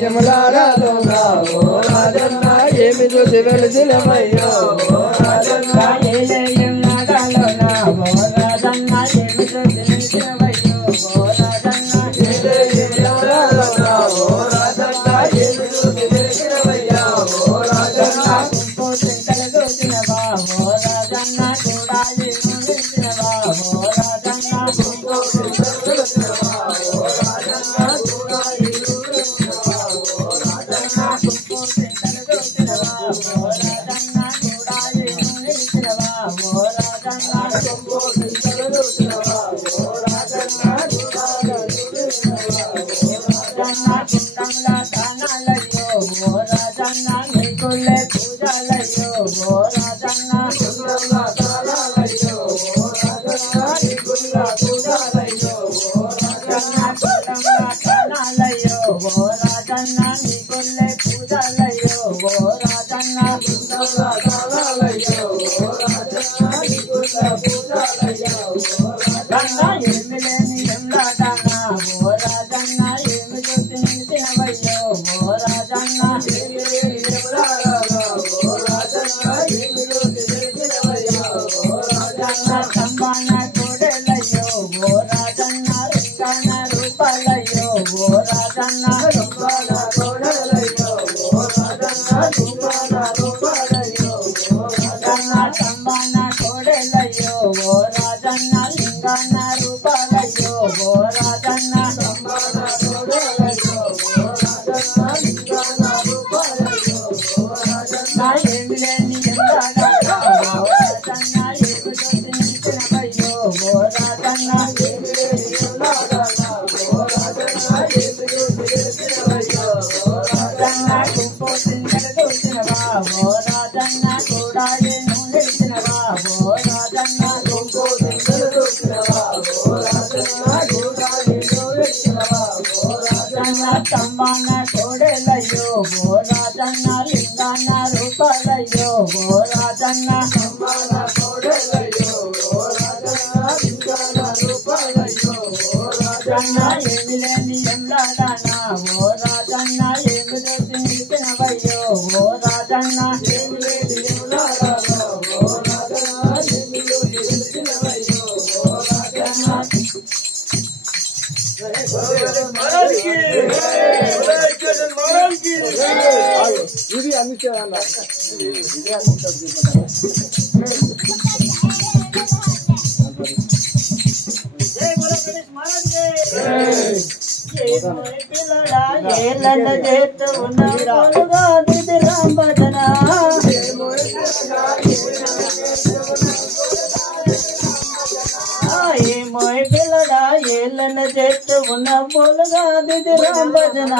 యమలారాలోనా ఓ రాజన్న ఏమి చూసి వెలిసినవయ్యో ఓ రాజన్న యమలారాలోనా ఓ రాజన్న ఏమి చూసి వెలిసినవయ్యో ఓ రాజన్న యమలారాలోనా ఓ రాజన్న ఏమి చూసి వెలిసినవయ్యో ఓ రాజన్న కుంపు చింతలు చూసినవా ఓ రాజన్న చూడాలి చూసినవా ఓ రాజన్న కుంపు చింతలు చూసినవా ఓ రాజన్న చూడాలి మొయ్ పిల్లడా ఏళ్ళన చెట్టు ఉన్న పూలుగా దిది రాంభజన